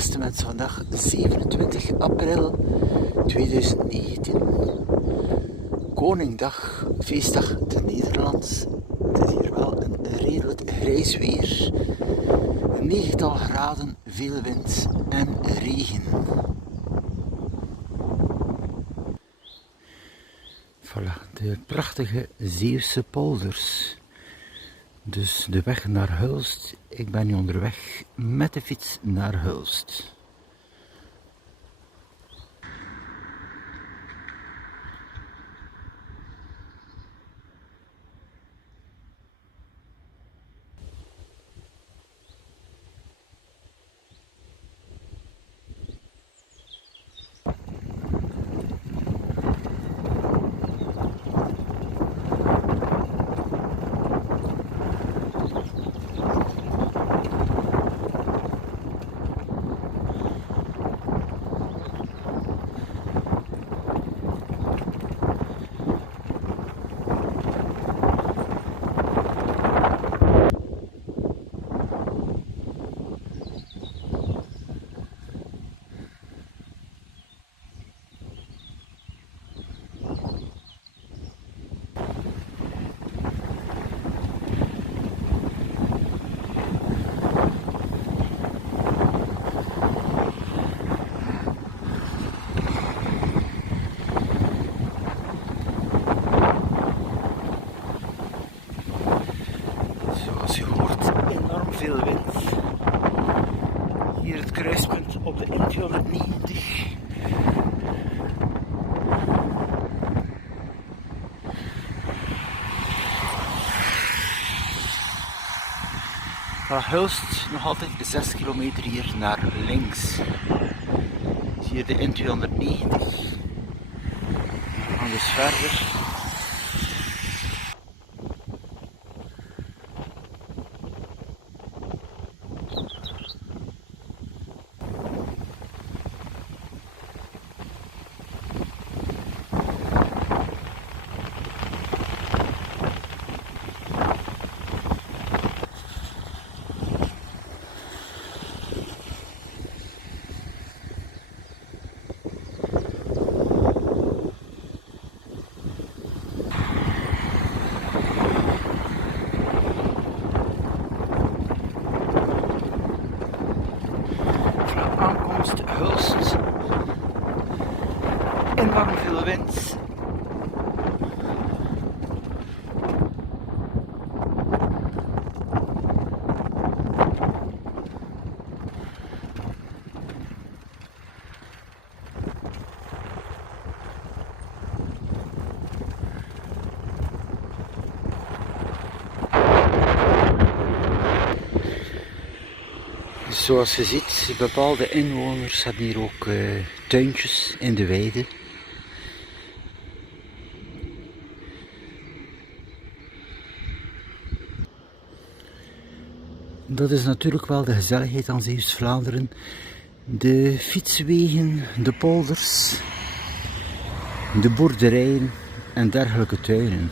beste mensen, vandaag 27 april 2019. Koningdag, feestdag te Nederland. Het is hier wel een redelijk grijs weer. Een negental graden, veel wind en regen. Voilà, de prachtige Zeeuwse polders. Dus de weg naar Hulst. Ik ben nu onderweg met de fiets naar Hulst. Zoals je hoort, enorm veel wind. Hier het kruispunt op de N290. Van Hulst nog altijd 6 kilometer hier naar links. Hier de N290. We gaan dus verder. Hulst. Enorm veel wind. Zoals je ziet, bepaalde inwoners hebben hier ook tuintjes in de weide. Dat is natuurlijk wel de gezelligheid aan Zeeuws-Vlaanderen. De fietswegen, de polders, de boerderijen en dergelijke tuinen.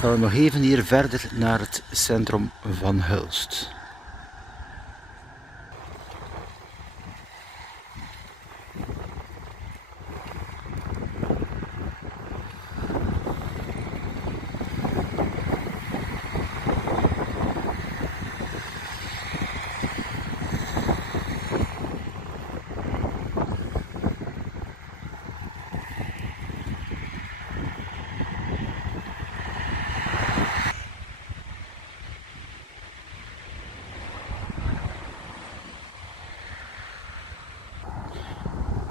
Gaan we nog even hier verder naar het centrum van Hulst.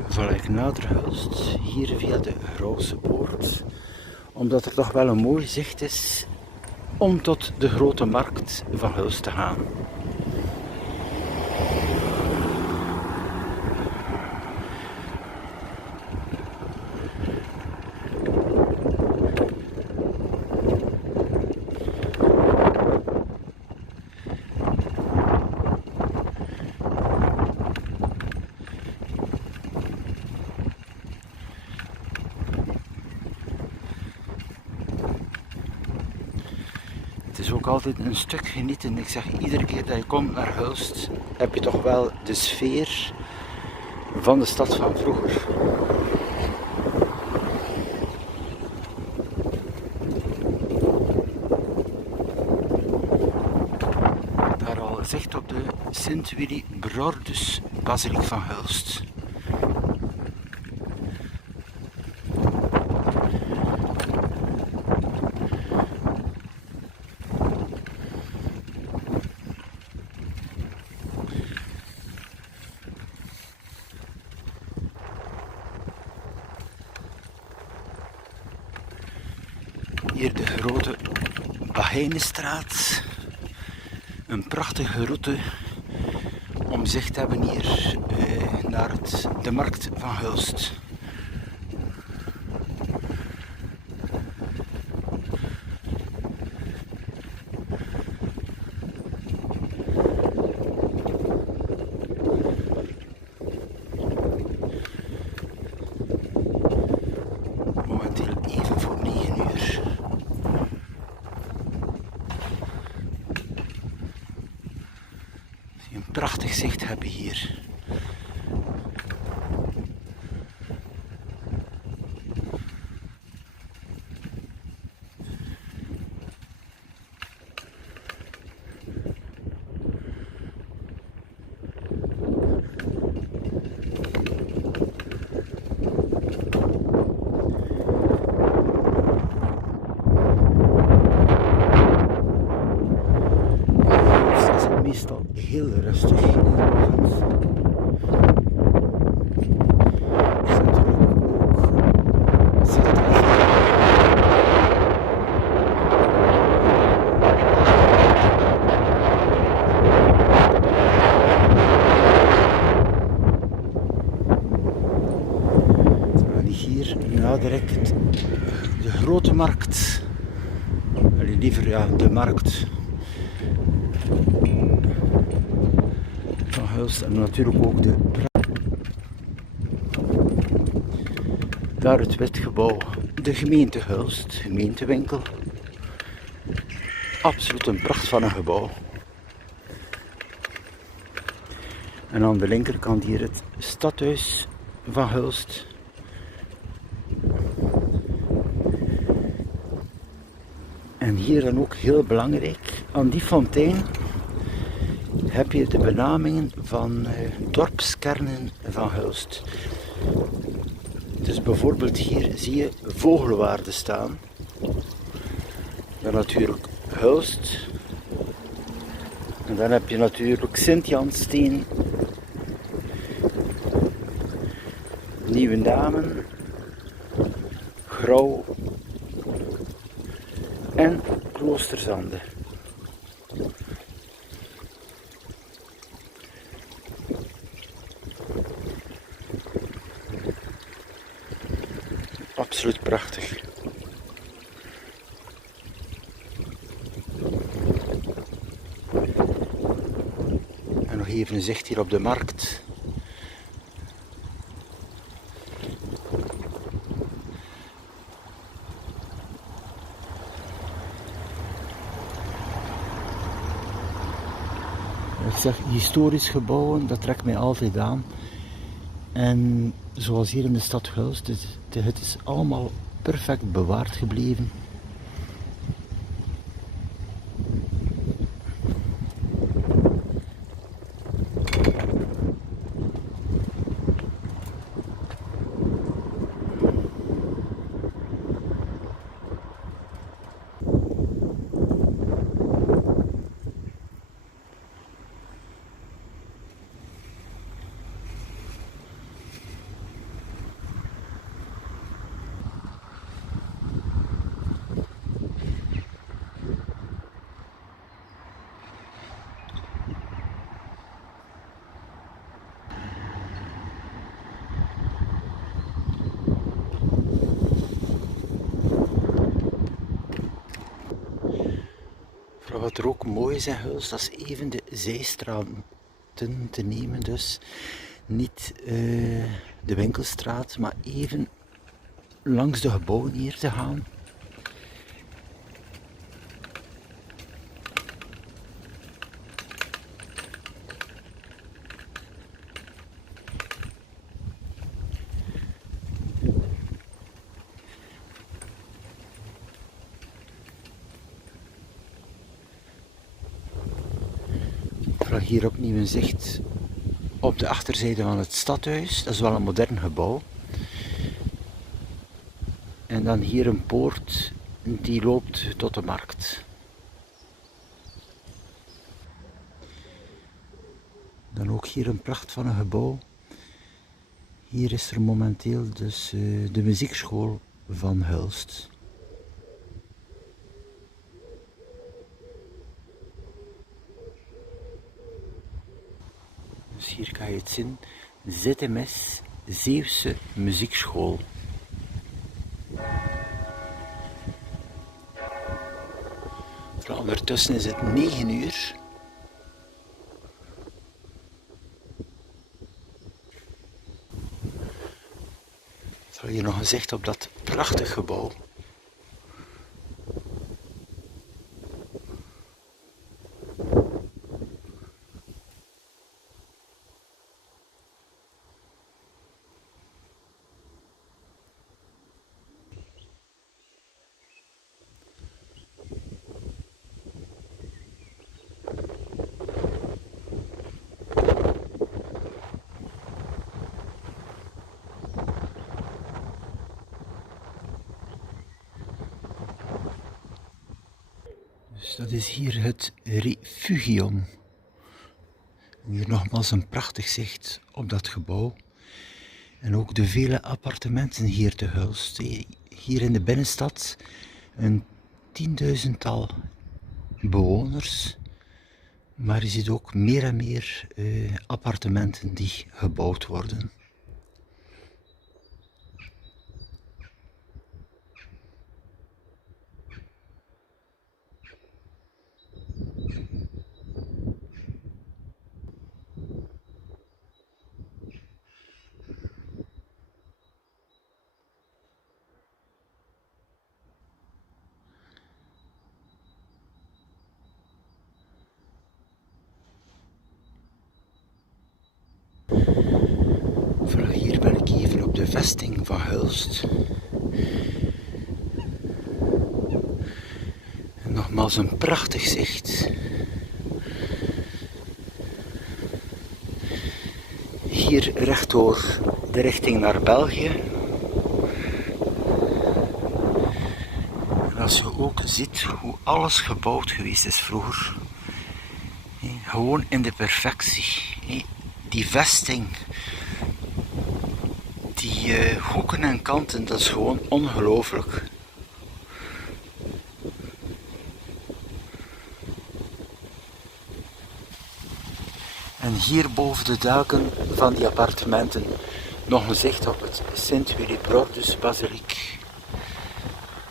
Voilà, ik nader Hulst, hier via de Grote Poort, omdat er toch wel een mooi zicht is om tot de grote markt van Hulst te gaan. het is ook altijd een stuk genieten. Ik zeg, iedere keer dat je komt naar Hulst, heb je toch wel de sfeer van de stad van vroeger. Daar al zicht op de Sint-Willibrordus-basiliek van Hulst. Hier de grote Bahijnenstraat. Een prachtige route om zicht te hebben hier naar de markt van Hulst. Momenteel even voor 9 uur. Een prachtig zicht hebben hier. Meestal heel rustig in de ochtend. Is natuurlijk ook zicht. En hier direct de grote markt. Liever ja, de markt. Hulst en natuurlijk ook daar het witgebouw, de gemeente Hulst, gemeentewinkel. Absoluut een pracht van een gebouw. En aan de linkerkant hier het stadhuis van Hulst. En hier dan ook heel belangrijk, aan die fontein heb je de benamingen van dorpskernen van Hulst. Dus bijvoorbeeld hier zie je Vogelwaarde staan. Dan natuurlijk Hulst. En dan heb je natuurlijk Sint-Janssteen, Nieuwendamen, Grauw en Kloosterzande. Absoluut prachtig. En nog even een zicht hier op de markt. Ik zeg, historisch gebouwen, dat trekt mij altijd aan. En zoals hier in de stad Hulst, het is allemaal perfect bewaard gebleven. Wat er ook mooi is in Hulst, dat is even de zijstraten te nemen. Dus niet de winkelstraat, maar even langs de gebouwen hier te gaan. Hier opnieuw een zicht op de achterzijde van het stadhuis. Dat is wel een modern gebouw. En dan hier een poort die loopt tot de markt. Dan ook hier een pracht van een gebouw. Hier is er momenteel dus de muziekschool van Hulst. Dus hier kan je het zien, ZMS, Zeeuwse Muziekschool. Ondertussen is het 9 uur. Zal hier nog een zicht op dat prachtig gebouw. Dus dat is hier het Refugium. Hier nogmaals een prachtig zicht op dat gebouw. En ook de vele appartementen hier te Hulst. Hier in de binnenstad een 10.000-tal bewoners. Maar je ziet ook meer en meer appartementen die gebouwd worden. Hier ben ik even op de vesting van Hulst. En nogmaals een prachtig zicht. Hier rechtdoor de richting naar België. En als je ook ziet hoe alles gebouwd geweest is vroeger. Gewoon in de perfectie. Die vesting. Die hoeken en kanten, dat is gewoon ongelooflijk. En hier boven de daken van die appartementen nog een zicht op het Sint-Willibrordus-basiliek.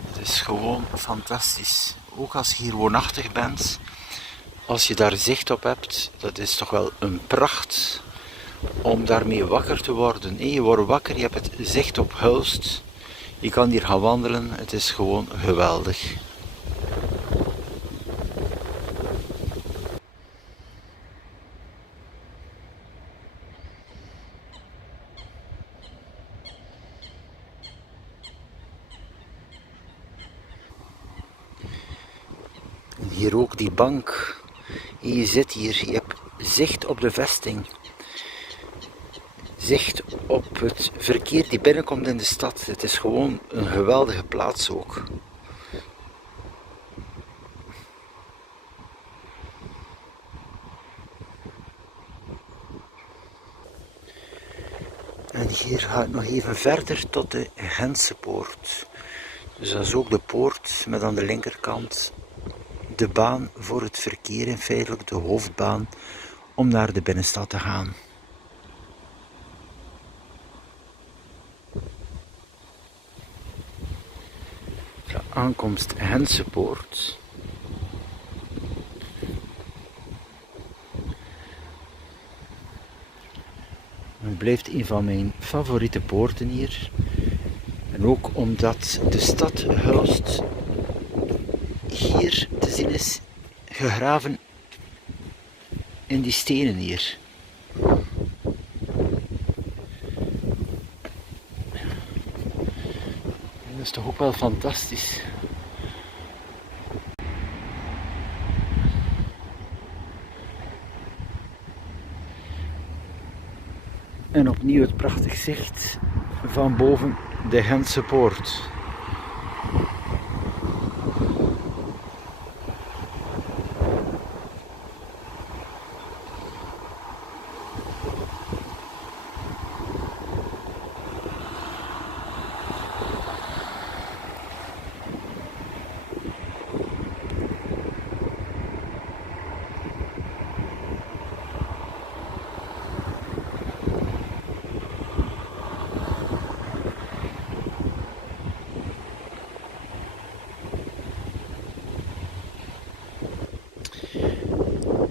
Het is gewoon fantastisch. Ook als je hier woonachtig bent, als je daar zicht op hebt, dat is toch wel een pracht om daarmee wakker te worden. Je wordt wakker, je hebt het zicht op Hulst, je kan hier gaan wandelen, het is gewoon geweldig. En hier ook die bank. Je zit hier, je hebt zicht op de vesting. Zicht op het verkeer die binnenkomt in de stad. Het is gewoon een geweldige plaats ook. En hier ga ik nog even verder tot de Gentse poort. Dus dat is ook de poort met aan de linkerkant de baan voor het verkeer en feitelijk de hoofdbaan om naar de binnenstad te gaan. De aankomst Gentse poort. Het blijft een van mijn favoriete poorten hier. En ook omdat de stad Hulst hier te zien is gegraven in die stenen hier. Dat is toch ook wel fantastisch. En opnieuw het prachtig zicht van boven de Gentse Poort.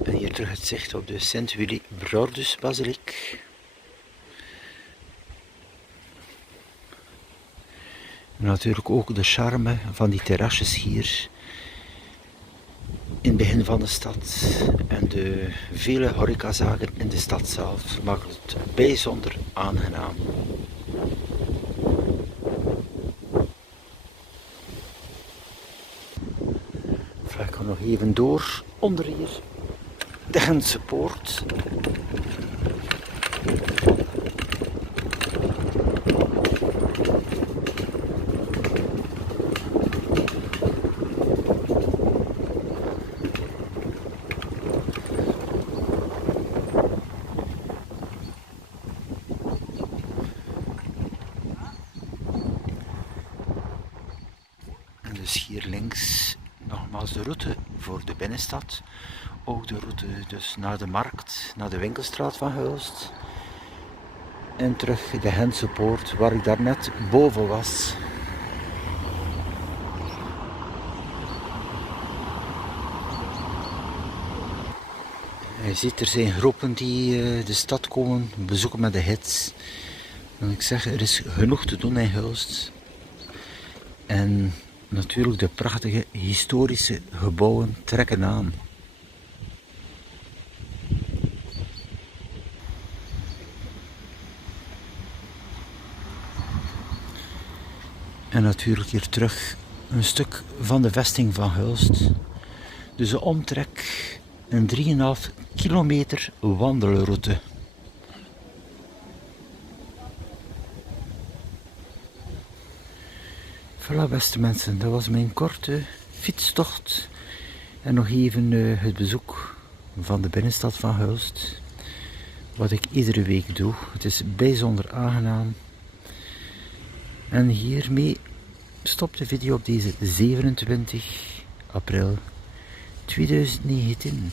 En hier terug het zicht op de Sint-Willibrordus-basiliek. Natuurlijk ook de charme van die terrasjes hier in het begin van de stad en de vele horecazaken in de stad zelf maken het bijzonder aangenaam. Ik ga nog even door onder hier de Gentse Poort. En dus hier links nogmaals de route voor de binnenstad. Ook de route dus naar de markt, naar de winkelstraat van Hulst. En terug de Gentse Poort waar ik daarnet boven was. Je ziet, er zijn groepen die de stad komen bezoeken met de gids. En ik zeg, er is genoeg te doen in Hulst. En natuurlijk de prachtige historische gebouwen trekken aan. En natuurlijk hier terug een stuk van de vesting van Hulst. Dus de omtrek een 3,5 kilometer wandelroute. Voilà beste mensen, dat was mijn korte fietstocht. En nog even het bezoek van de binnenstad van Hulst. Wat ik iedere week doe. Het is bijzonder aangenaam. En hiermee stopt de video op deze 27 april 2019.